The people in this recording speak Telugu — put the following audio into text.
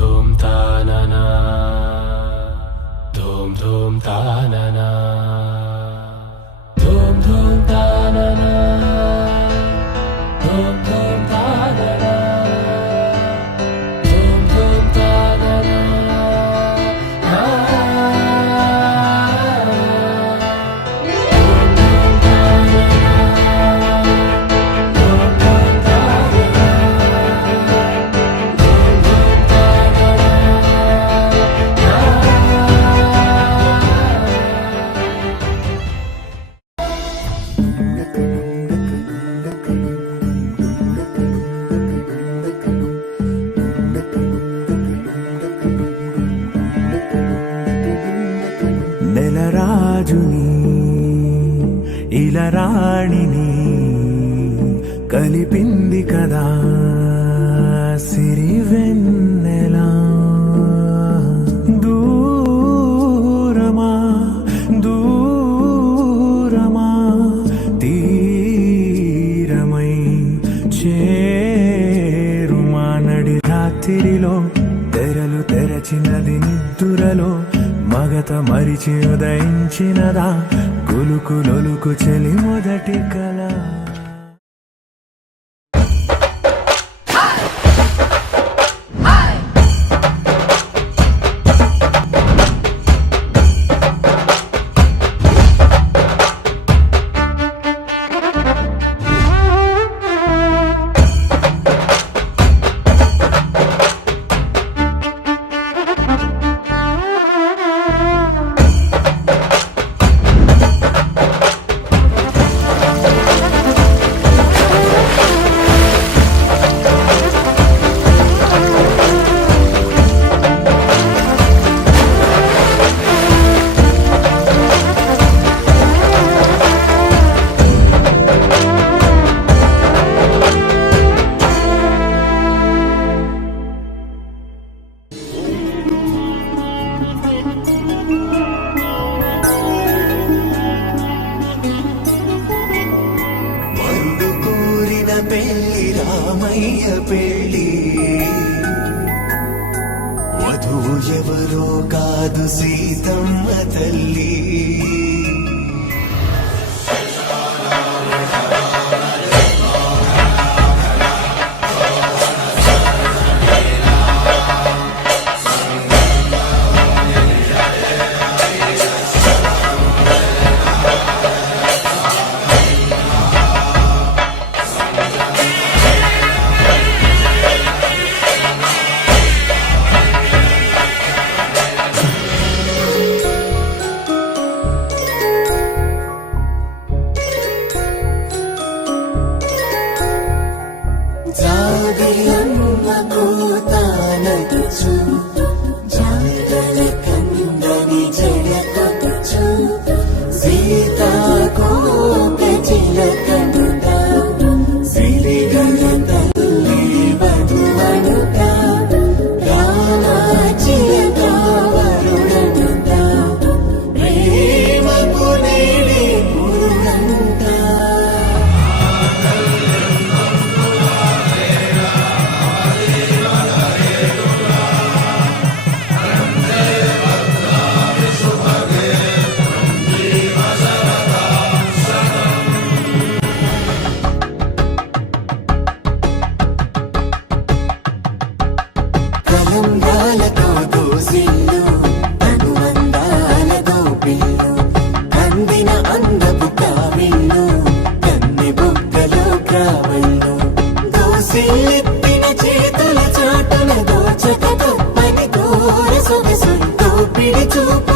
ధూమ్ తాననా ధూమ్ ధూమ్ తాననా ధూమ్ ధూమ్ తాననా ధూమ్ ధూమ్ తాననా ధూమ్ ధూమ్ తాననా నెలరాజుని ఇలరాణిని కలిపింది కదా సిరివెన్నెలా దూరమా దూరమా తీరమై చేరుమా నడి రాత్రిలో తెరలు తెరచినది నిద్దురలో మగత మరిచి ఉదయించినదా కులుకు లొలుకు చెలి మొదటి కళ పెళ్లి రామయ్య పెళ్లి వధువు ఎవరో కాదు సీతమ్మ తల్లి చేతుల చాటున దోచక తప్పని దూర సొగసు పిడి చూపు